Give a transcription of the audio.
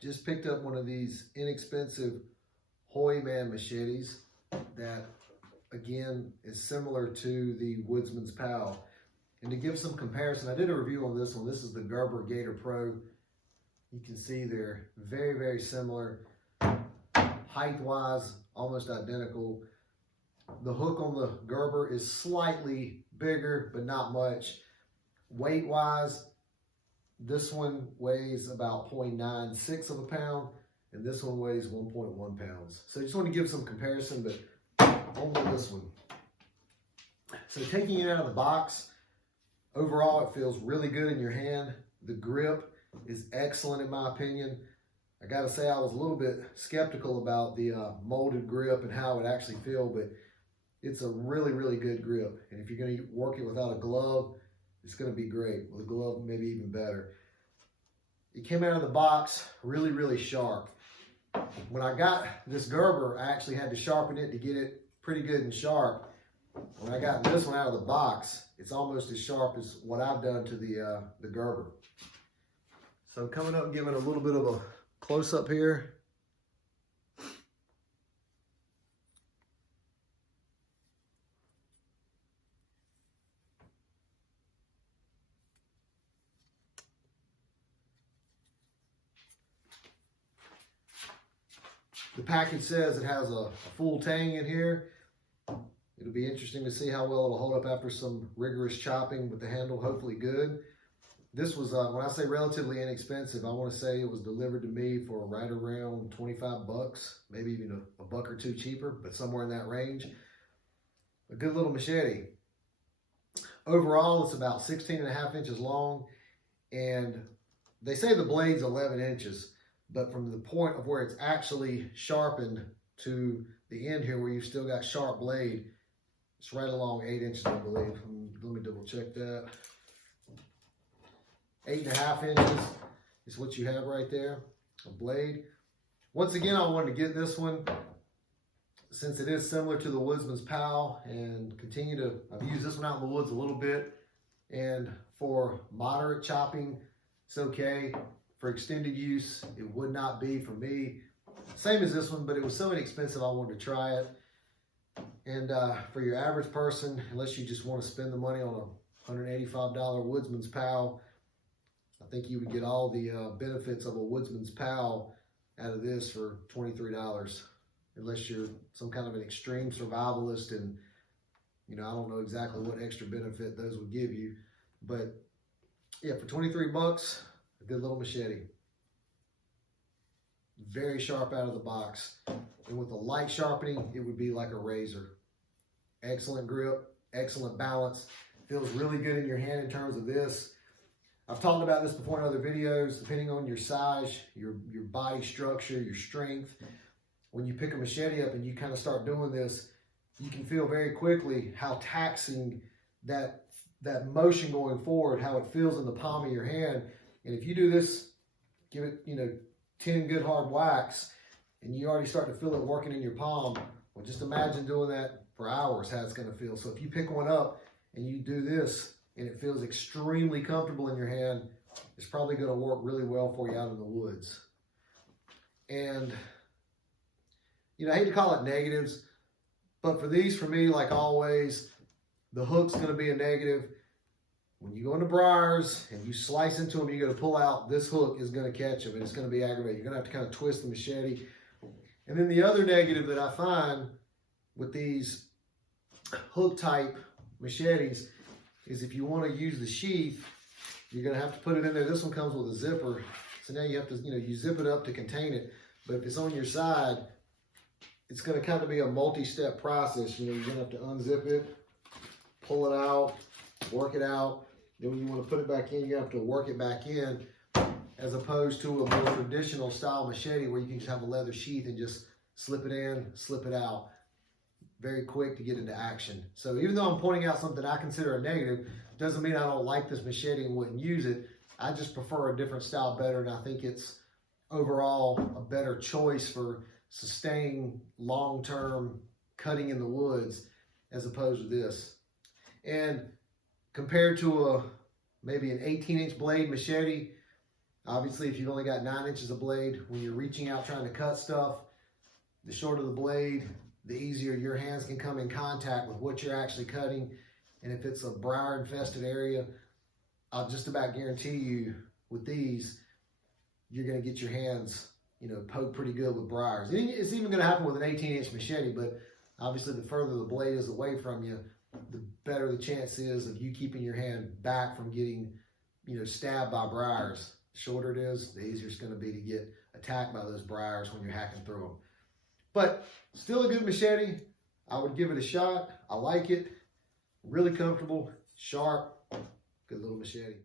Just picked up one of these inexpensive Hooyman machetes that, again, is similar to the Woodsman's Pal. And to give some comparison, I did a review on this one. This is the Gerber Gator Pro. You can see they're very, very similar. Height-wise, almost identical. The hook on the Gerber is slightly bigger, but not much. Weight-wise, this one weighs about 0.96 of a pound, and this one weighs 1.1 pounds. So I just want to give some comparison, but only this one. So taking it out of the box, overall it feels really good in your hand. The grip is excellent in my opinion. I gotta say I was a little bit skeptical about the molded grip and how it would actually feel, but it's a really, really good grip. And if you're gonna work it without a glove, it's gonna be great. With a glove, maybe even better. It came out of the box really, really sharp. When I got this Gerber, I actually had to sharpen it to get it pretty good and sharp. When I got this one out of the box, it's almost as sharp as what I've done to the Gerber. So coming up and giving a little bit of a close up here. The package says it has a full tang in here. It'll be interesting to see how well it'll hold up after some rigorous chopping with the handle, hopefully good. This was, when I say relatively inexpensive, I want to say it was delivered to me for right around 25 bucks, maybe even a buck or two cheaper, but somewhere in that range. A good little machete. Overall, it's about 16.5 inches long, and they say the blade's 11 inches. But from the point of where it's actually sharpened to the end here where you've still got sharp blade, it's right along 8 inches, I believe. Let me double check that. 8.5 inches is what you have right there, a blade. Once again, I wanted to get this one since it is similar to the Woodsman's Pal and I've used this one out in the woods a little bit, and for moderate chopping, it's okay. For extended use, it would not be for me. Same as this one, but it was so inexpensive I wanted to try it. And for your average person, unless you just want to spend the money on a $185 Woodsman's Pal, I think you would get all the benefits of a Woodsman's Pal out of this for $23. Unless you're some kind of an extreme survivalist and, I don't know exactly what extra benefit those would give you. But yeah, for 23 bucks, a good little machete. Very sharp out of the box. And with a light sharpening, it would be like a razor. Excellent grip, excellent balance. Feels really good in your hand in terms of this. I've talked about this before in other videos. Depending on your size, your body structure, your strength, when you pick a machete up and you kind of start doing this, you can feel very quickly how taxing that motion going forward, how it feels in the palm of your hand. And if you do this, give it, 10 good hard whacks, and you already start to feel it working in your palm, well, just imagine doing that for hours, how it's going to feel. So if you pick one up and you do this, and it feels extremely comfortable in your hand, it's probably going to work really well for you out in the woods. And, I hate to call it negatives, but for these, for me, like always, the hook's going to be a negative. When you go into briars and you slice into them, you got to pull out, this hook is going to catch them and it's going to be aggravating. You're going to have to kind of twist the machete. And then the other negative that I find with these hook type machetes is if you want to use the sheath, you're going to have to put it in there. This one comes with a zipper. So now you have to, you zip it up to contain it. But if it's on your side, it's going to kind of be a multi-step process. You're going to have to unzip it, pull it out, work it out. Then when you want to put it back in, you have to work it back in, as opposed to a more traditional style machete where you can just have a leather sheath and just slip it in, slip it out. Very quick to get into action. So even though I'm pointing out something I consider a negative, doesn't mean I don't like this machete and wouldn't use it. I just prefer a different style better, and I think it's overall a better choice for sustaining long-term cutting in the woods as opposed to this. And compared to maybe an 18-inch blade machete, Obviously, if you've only got 9 inches of blade, when you're reaching out trying to cut stuff, the shorter the blade, the easier your hands can come in contact with what you're actually cutting. And if it's a briar infested area, I'll just about guarantee you with these, you're going to get your hands, poked pretty good with briars. It's even going to happen with an 18-inch machete, but obviously the further the blade is away from you, the better the chance is of you keeping your hand back from getting, stabbed by briars. The shorter it is, the easier it's going to be to get attacked by those briars when you're hacking through them. But still a good machete. I would give it a shot. I like it. Really comfortable, sharp, good little machete.